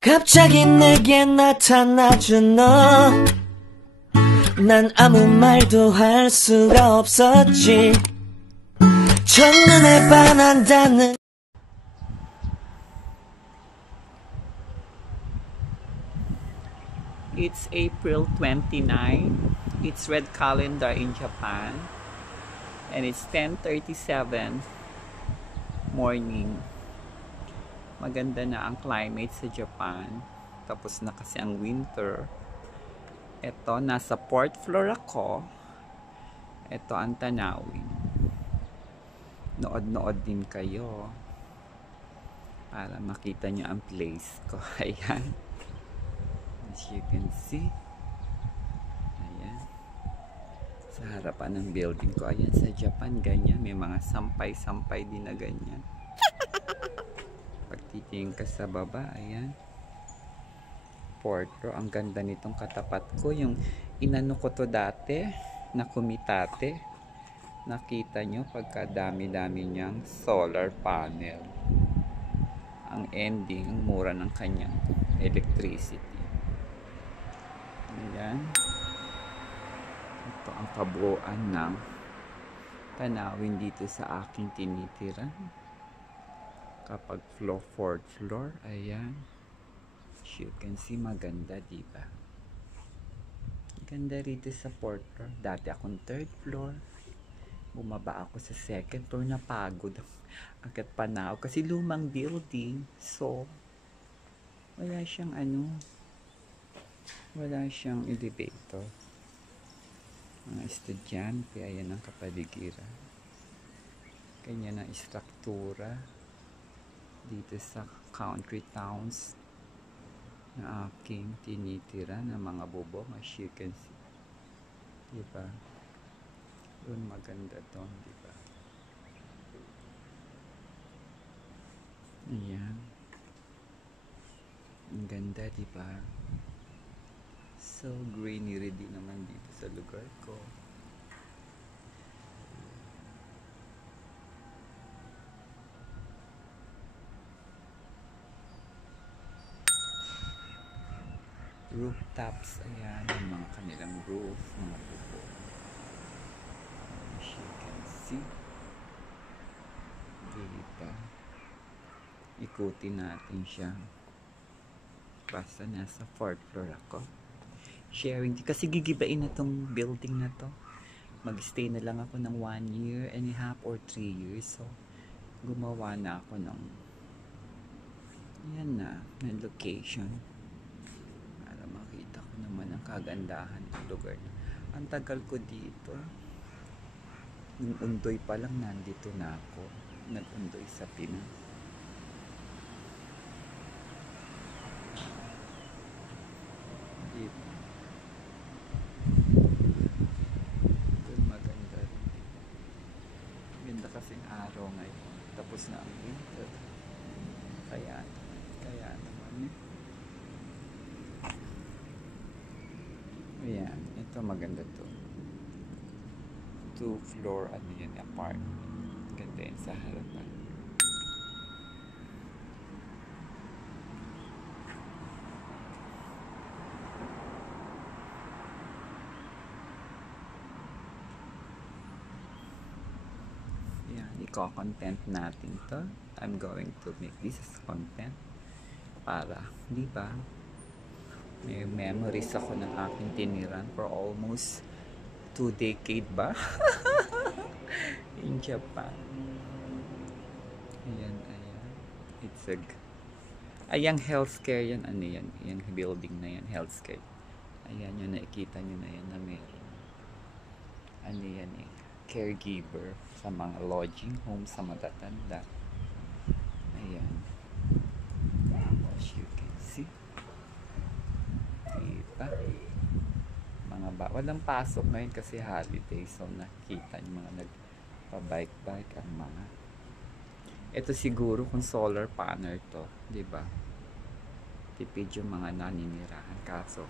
갑자기 내게 나타나준 너, 난 아무 말도 할 수가 없었지. 첫눈에 반한다는. It's April 29. It's red calendar in Japan. And it's 10:37 morning. Maganda na ang climate sa Japan. Tapos na kasi ang winter. Ito, nasa 4th floor ako. Ito ang tanawin. Nood-nood din kayo. Para makita nyo ang place ko. Ayan. As you can see. Ayan. Sa harapan ng building ko. Ayan, sa Japan, ganyan. May mga sampay-sampay din na ganyan. Pagtitingin ka sa baba, ayan. Porto, ang ganda nitong katapat ko. Yung inano ko to dati, na kumitate. Nakita nyo pagka dami-dami niyang solar panel. Ang ending, ang mura ng kanyang electricity. Ayan. Ito ang kabuuan ng tanawin dito sa aking tinitiran. Kapag 4th floor, ayan. As you can see, maganda, diba? Ganda rito sa 4th floor. Dati akong 3rd floor. Bumaba ako sa 2nd floor, napagod. Agad panaw kasi lumang building. So, wala siyang wala siyang elevator. Mga estudyante, ayan ang kapaligiran. Ganyan ang istruktura dito sa country towns na aking tinitira ng mga bubong, as you can see. Diba? Doon maganda to, diba? Ayan. Ang ganda, diba? So greenery din naman dito sa lugar ko. Rooftops, ayan, yung mga kanilang roof, mga bubong. As you can see. Diba? Ikutin natin siya. Basta nasa 4th floor ako. Sharing, kasi gigibain na tong building na to. Mag-stay na lang ako ng 1.5 years or 3 years. So, gumawa na ako ng yan na location. Makita ko naman ang kagandahan ng lugar. Ang tagal ko dito. Nung undoy pa lang nandito na ako. Nag-undoy sa Pinas. Dito. Doon maganda rin. Ganda kasing araw ngayon. Tapos na ang winter. Kaya naman eh. Ayan, ito maganda to. 2 floor, yan, apartment. Ganda yun sa harapan. Ayan, i-content natin to. I'm going to make this as content. Para, di ba? May memories ako ng aking tiniran for almost 2 decades ba? In Japan. Ayan. It's ayang healthcare yan. Ano yan? Yung building na yan, healthcare. Ayan, yung nakikita nyo na yan na meron. Ano yan eh? Caregiver sa mga lodging home sa matatanda. Ayan. As you can see. Diba? Walang pasok ngayon kasi holiday, so nakita yung mga nagpa-bike ang mga. Ito siguro kung solar panel to, diba? Tipid yung mga naninirahan, kaso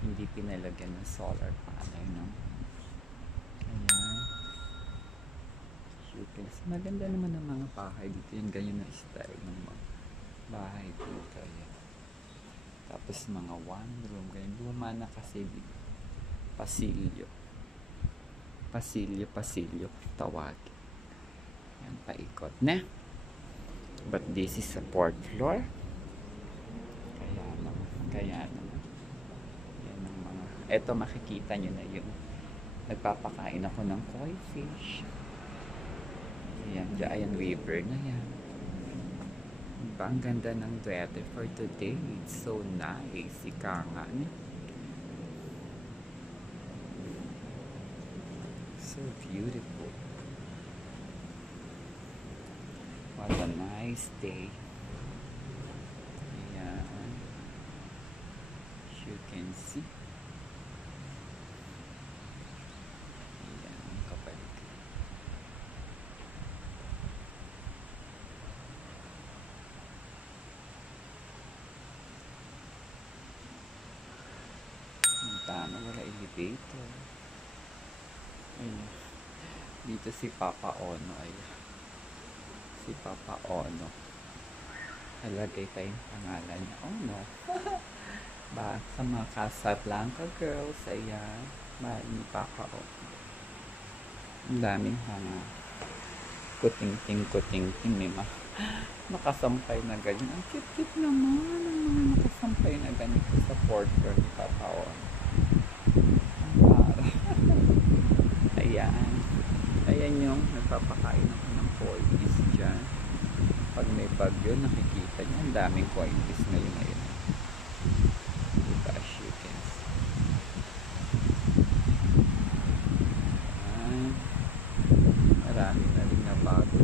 hindi pinalagyan ng solar panel, no? Ayan. Maganda naman ang mga bahay dito, yung ganyan na style ng mga bahay dito. Ayan. Tapos mga one room, ganyan. Luma na kasi pasilyo. Pasilyo, tawagin. Yan, paikot na. But this is a 4th floor. Kaya naman. Yan ang mga, eto makikita nyo na yung nagpapakain ako ng koi fish. Yan, Giant River na yan. Diba, ang ganda ng weather for today. It's so nice. Ika nga niya. So beautiful. What a nice day. Ayan. As you can see. Ayan, ang kapalik. Ang tama, wala elevator. Ayan. Dito si Papa Ono. Ayan. Si Papa Ono. Nalagay pa yung pangalan niya. Ono. Ba, sa mga Casablanca girls. Ayan. Ba, ni Papa Ono. Ang daming mga kuting-ting. May nakasampay na ganyan. Ang cute-cute naman. Ang mga nakasampay na ganito sa 4th floor ni Papa Ono. Ayan. Ayan yung nagpapakain ako ng koi fish dyan. Pag may bagyo, nakikita niyo, ang daming koi fish ngayon. Diba, as you can see. Ayan. Marami na rin na bago.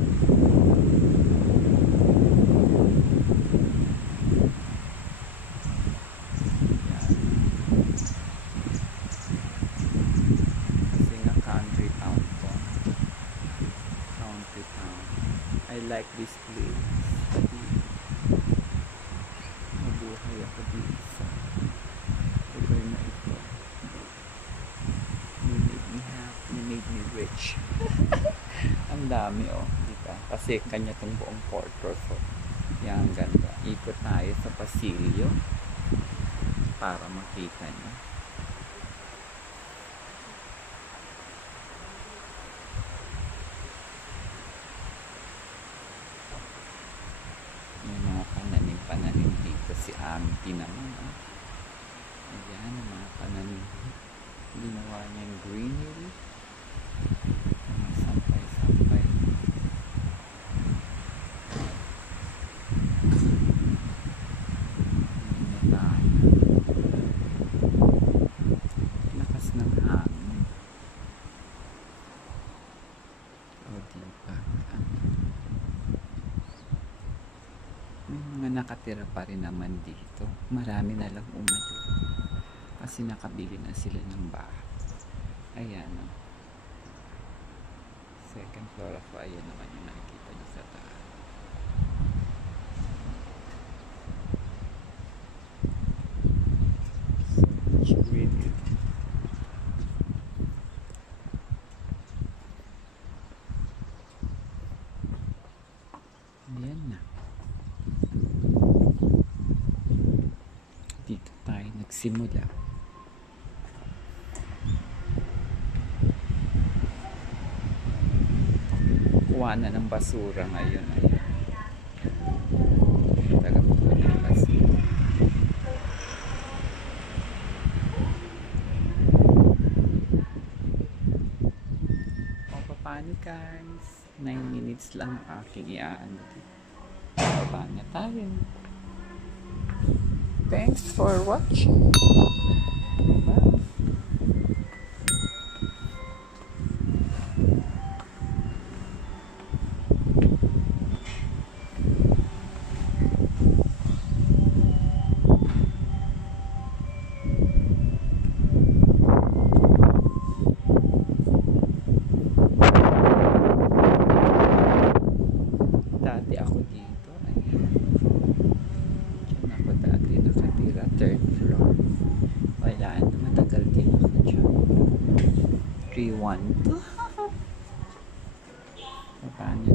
I like this place. Mabuhay ako dito sa lugar na ito. You made me happy, you made me rich. Ang dami diba? Kasi kanya tong buong 4th floor. So, yan, ganda. Ikot tayo sa pasilyo para makita nyo. Yung mga pananim dito si Auntie naman. Ayan, yung mga pananim. Ginawa niya yung greenery. Mga sampay-sampay. Ayan na tayo. Lakas ng hangin. Diba? May mga nakatira pa rin naman dito. Marami na lang umayo. Kasi nakabili na sila ng bahay. Ayan o. 2nd floor ako. Ayan naman yung nakikita niyo sa taas. So much greenery. Ayan na. Dito tayo nagsimula. Kuha na ng basura ngayon. Ayan. Tagapupo ng basura. O, paano guys? 9 minutes lang aking iaan. Baba na tayo. Thanks for watching. Bye. Dati ako dito. Ayan. Diyan ako dati nakatira. 3rd floor. Wala na. Matagal din ako dyan. 312. Paano